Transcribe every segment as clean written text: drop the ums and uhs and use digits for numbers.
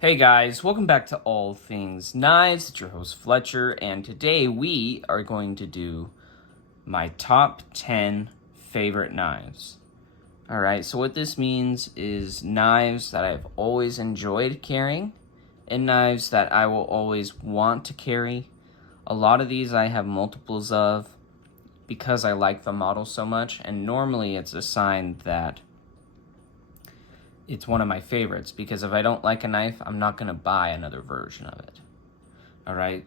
Hey guys, welcome back to All Things Knives. It's your host Fletcher, and today we are going to do my top 10 favorite knives. Alright, so what this means is knives that I've always enjoyed carrying and knives that I will always want to carry. A lot of these I have multiples of because I like the model so much, and normally it's a sign that it's one of my favorites, because if I don't like a knife, I'm not going to buy another version of it. All right.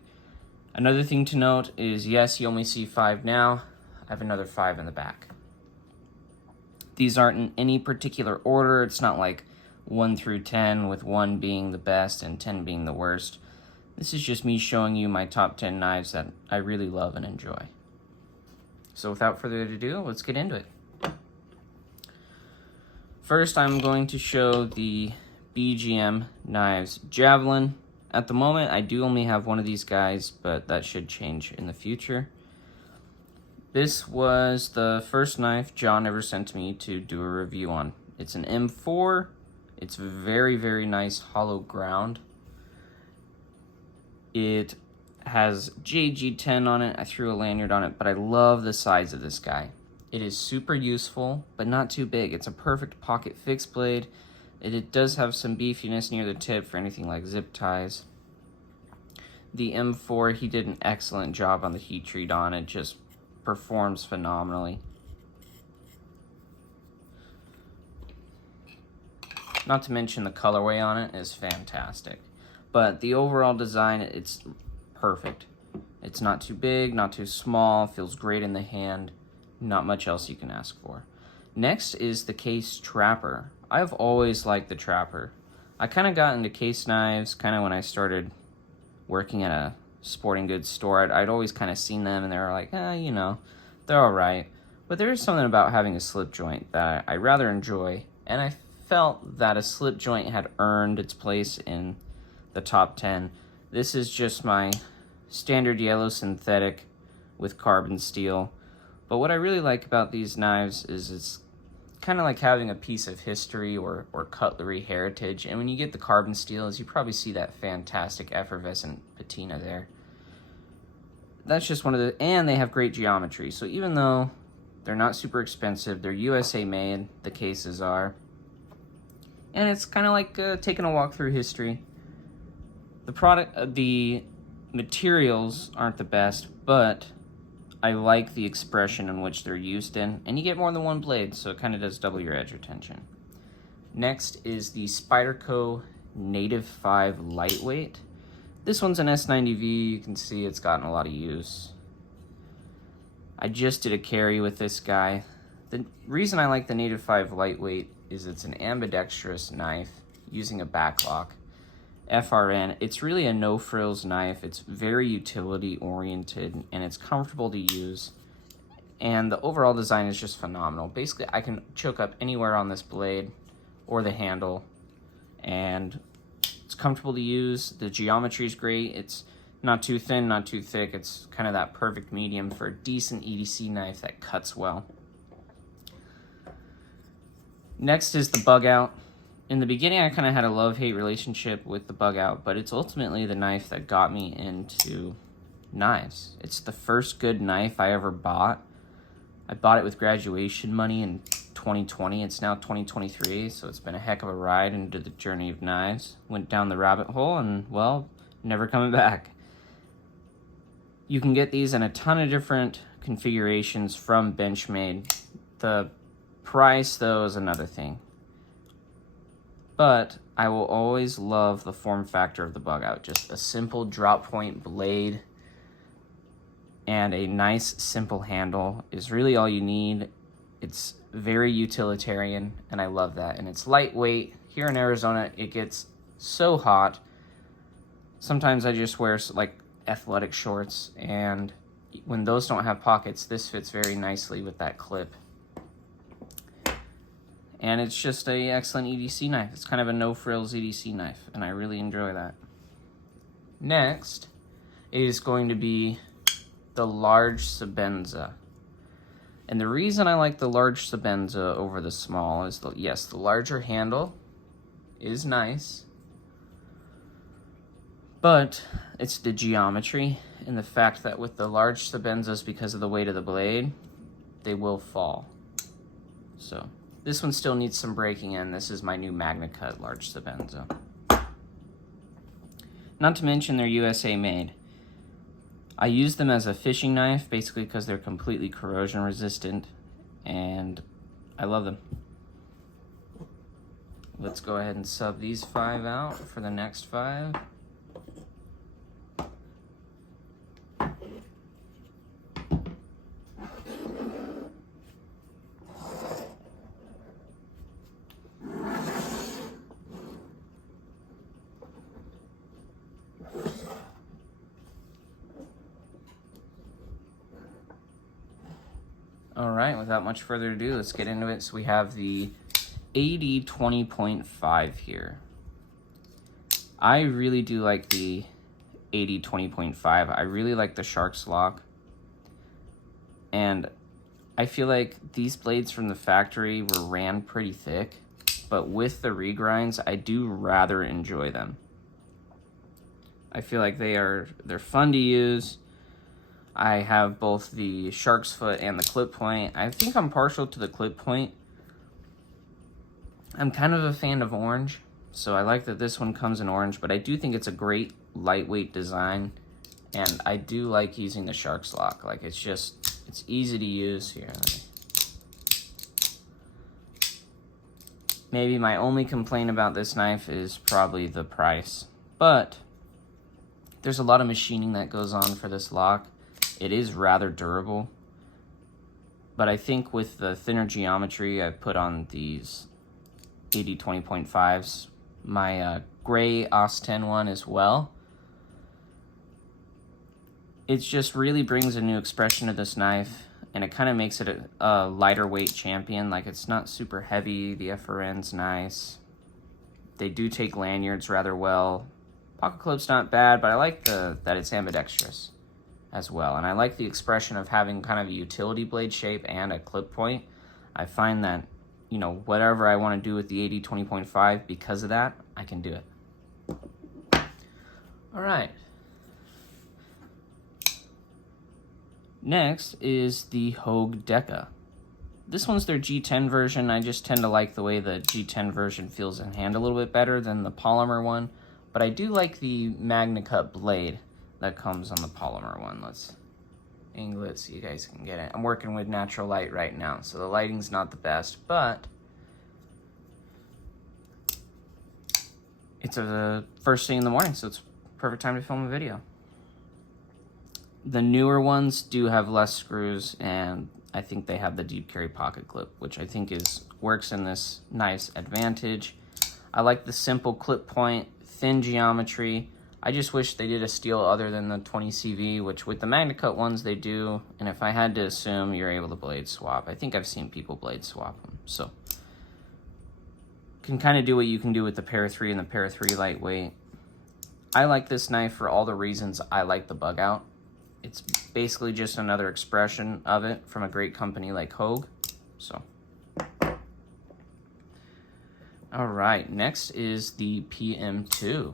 Another thing to note is, yes, you only see 5 now. I have another 5 in the back. These aren't in any particular order. It's not like 1 through 10, with 1 being the best and 10 being the worst. This is just me showing you my top 10 knives that I really love and enjoy. So without further ado, let's get into it. First, I'm going to show the BGM Knives Javelin. At the moment, I do only have one of these guys, but that should change in the future. This was the first knife John ever sent me to do a review on. It's an M4. It's very, very nice hollow ground. It has JG10 on it. I threw a lanyard on it, but I love the size of this guy. It is super useful, but not too big. It's a perfect pocket fixed blade. It does have some beefiness near the tip for anything like zip ties. The M4, he did an excellent job on the heat treat on it. Just performs phenomenally. Not to mention the colorway on it is fantastic. But the overall design, it's perfect. It's not too big, not too small, feels great in the hand. Not much else you can ask for. Next is the Case Trapper. I've always liked the Trapper. I kind of got into case knives kind of when I started working at a sporting goods store. I'd always kind of seen them and they were like, you know, they're all right. But there is something about having a slip joint that I rather enjoy, and I felt that a slip joint had earned its place in the top 10. This is just my standard yellow synthetic with carbon steel. But what I really like about these knives is it's kind of like having a piece of history or cutlery heritage. And when you get the carbon steels, you probably see that fantastic effervescent patina there. That's just one of the... And they have great geometry. So even though they're not super expensive, they're USA made, the cases are. And it's kind of like taking a walk through history. The materials aren't the best, but I like the expression in which they're used in, and you get more than one blade, so it kind of does double your edge retention. Next is the Spyderco Native 5 Lightweight. This one's an S90V. You can see it's gotten a lot of use. I just did a carry with this guy. The reason I like the Native 5 Lightweight is it's an ambidextrous knife using a backlock. FRN, it's really a no-frills knife. It's very utility-oriented, and it's comfortable to use. And the overall design is just phenomenal. Basically, I can choke up anywhere on this blade or the handle, and it's comfortable to use. The geometry is great. It's not too thin, not too thick. It's kind of that perfect medium for a decent EDC knife that cuts well. Next is the Bugout. In the beginning, I kind of had a love-hate relationship with the Bugout, but it's ultimately the knife that got me into knives. It's the first good knife I ever bought. I bought it with graduation money in 2020. It's now 2023, so it's been a heck of a ride into the journey of knives. Went down the rabbit hole and, well, never coming back. You can get these in a ton of different configurations from Benchmade. The price, though, is another thing. But I will always love the form factor of the Bugout. Just a simple drop point blade and a nice simple handle is really all you need. It's very utilitarian, and I love that. And it's lightweight. Here in Arizona, it gets so hot. Sometimes I just wear like athletic shorts, and when those don't have pockets, this fits very nicely with that clip. And it's just a excellent EDC knife. It's kind of a no-frills EDC knife, and I really enjoy that. Next is going to be the large Sebenza. And the reason I like the large Sebenza over the small is, yes, the larger handle is nice, But it's the geometry and the fact that with the large Sebenzas, because of the weight of the blade, they will fall. So this one still needs some breaking in. This is my new Magna Cut large Sebenza. Not to mention they're USA made. I use them as a fishing knife basically because they're completely corrosion resistant, and I love them. Let's go ahead and sub these 5 out for the next 5. All right, without much further ado, let's get into it. So we have the AD 20.5 here. I really do like the AD 20.5. I really like the Shark's Lock. And I feel like these blades from the factory were ran pretty thick, but with the regrinds, I do rather enjoy them. I feel like they're fun to use. I have both the shark's foot and the clip point. I think I'm partial to the clip point. I'm kind of a fan of orange, so I like that this one comes in orange, but I do think it's a great lightweight design, and I do like using the Shark's Lock. Like, it's easy to use here. Maybe my only complaint about this knife is probably the price, but there's a lot of machining that goes on for this lock. It is rather durable, but I think with the thinner geometry I put on these AD 20.5s, my gray OS10 one as well, it just really brings a new expression to this knife, and it kind of makes it a lighter weight champion. Like, it's not super heavy, the FRN's nice. They do take lanyards rather well. Pocket clip's not bad, but I like that it's ambidextrous as well. And I like the expression of having kind of a utility blade shape and a clip point. I find that, you know, whatever I want to do with the AD 20.5, because of that, I can do it. All right. Next is the Hogue Deca. This one's their G10 version. I just tend to like the way the G10 version feels in hand a little bit better than the polymer one, but I do like the Magna Cut blade that comes on the polymer one. Let's angle it so you guys can get it. I'm working with natural light right now, so the lighting's not the best, but it's the first thing in the morning, so it's perfect time to film a video. The newer ones do have less screws, and I think they have the deep carry pocket clip, which I think works in this knife's advantage. I like the simple clip point, thin geometry. I just wish they did a steel other than the 20CV, which with the Magna Cut ones they do, and if I had to assume, you're able to blade swap. I think I've seen people blade swap them, so can kind of do what you can do with the Para 3 and the Para 3 lightweight. I like this knife for all the reasons I like the Bugout. It's basically just another expression of it from a great company like Hogue. So, all right, next is the PM2.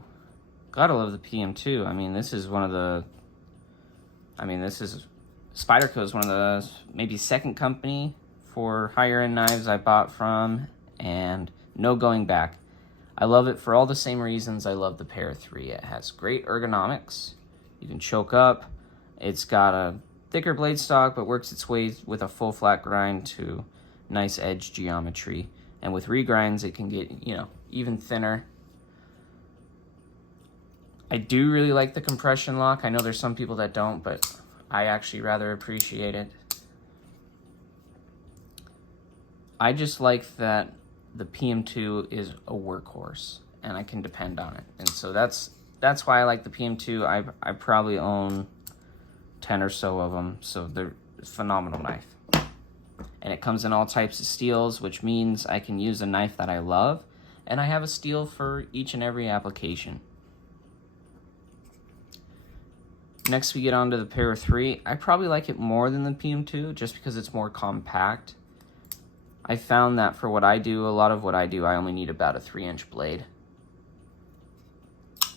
Gotta love the PM2. I mean, this is Spyderco is one of the maybe second company for higher end knives I bought from, and no going back. I love it for all the same reasons I love the Para 3. It has great ergonomics. You can choke up. It's got a thicker blade stock, but works its way with a full flat grind to nice edge geometry. And with regrinds, it can get, you know, even thinner. I do really like the compression lock. I know there's some people that don't, but I actually rather appreciate it. I just like that the PM2 is a workhorse, and I can depend on it. And so that's why I like the PM2. I probably own 10 or so of them, so they're a phenomenal knife. And it comes in all types of steels, which means I can use a knife that I love, and I have a steel for each and every application. Next we get on to the Para 3. I probably like it more than the PM2 just because it's more compact. I found that for what I do, a lot of what I do, I only need about a 3-inch blade.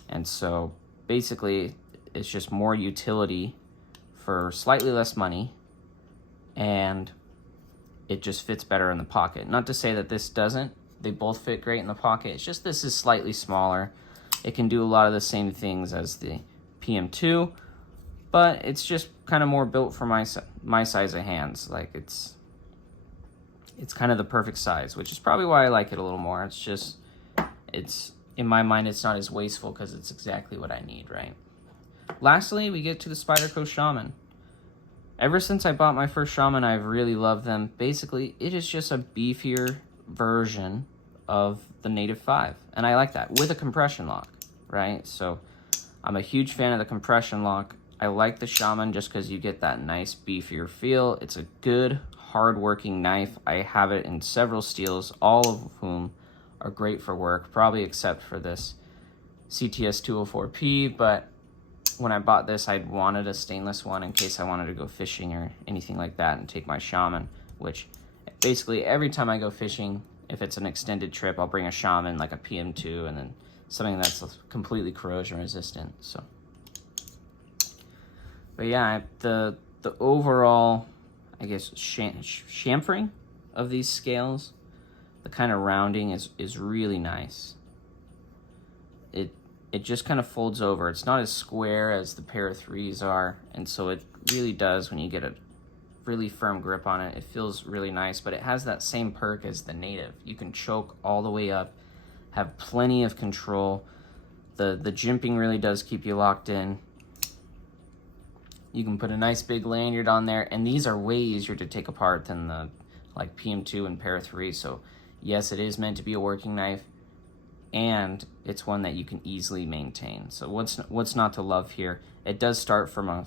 And so basically, it's just more utility for slightly less money, and it just fits better in the pocket. Not to say that this doesn't. They both fit great in the pocket. It's just this is slightly smaller. It can do a lot of the same things as the PM2, but it's just kind of more built for my size of hands. Like it's kind of the perfect size, which is probably why I like it a little more. It's just, in my mind, it's not as wasteful because it's exactly what I need, right? Lastly, we get to the Spyderco Shaman. Ever since I bought my first Shaman, I've really loved them. Basically, it is just a beefier version of the Native 5, and I like that, with a compression lock, right? So I'm a huge fan of the compression lock. I like the Shaman just because you get that nice beefier feel. It's a good, hard-working knife. I have it in several steels, all of whom are great for work, probably except for this CTS 204P, but when I bought this, I wanted a stainless one in case I wanted to go fishing or anything like that and take my Shaman, which basically every time I go fishing, if it's an extended trip, I'll bring a Shaman, like a PM2, and then something that's completely corrosion resistant. So, but yeah, the overall, I guess, chamfering of these scales, the kind of rounding is really nice. It just kind of folds over. It's not as square as the pair of 3s are, and so it really does, when you get a really firm grip on it, it feels really nice, but it has that same perk as the Native. You can choke all the way up, have plenty of control. The jimping really does keep you locked in. You can put a nice big lanyard on there, and these are way easier to take apart than the like PM2 and pair 3. So yes, it is meant to be a working knife, and it's one that you can easily maintain. So what's not to love here? It does start from a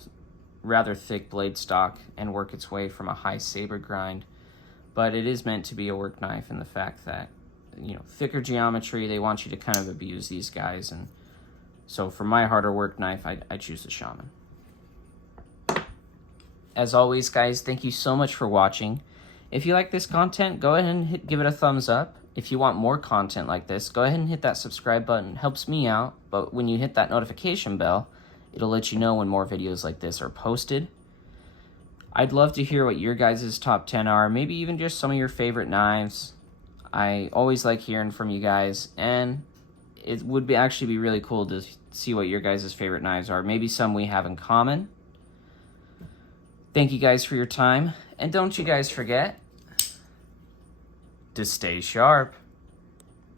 rather thick blade stock and work its way from a high saber grind, but it is meant to be a work knife in the fact that, you know, thicker geometry, they want you to kind of abuse these guys, and so for my harder work knife, I choose the Shaman. As always, guys, thank you so much for watching. If you like this content, go ahead and give it a thumbs up. If you want more content like this, go ahead and hit that subscribe button. It helps me out, but when you hit that notification bell, it'll let you know when more videos like this are posted. I'd love to hear what your guys' top 10 are, maybe even just some of your favorite knives. I always like hearing from you guys, and it would actually be really cool to see what your guys' favorite knives are, maybe some we have in common. Thank you guys for your time, and don't you guys forget to stay sharp.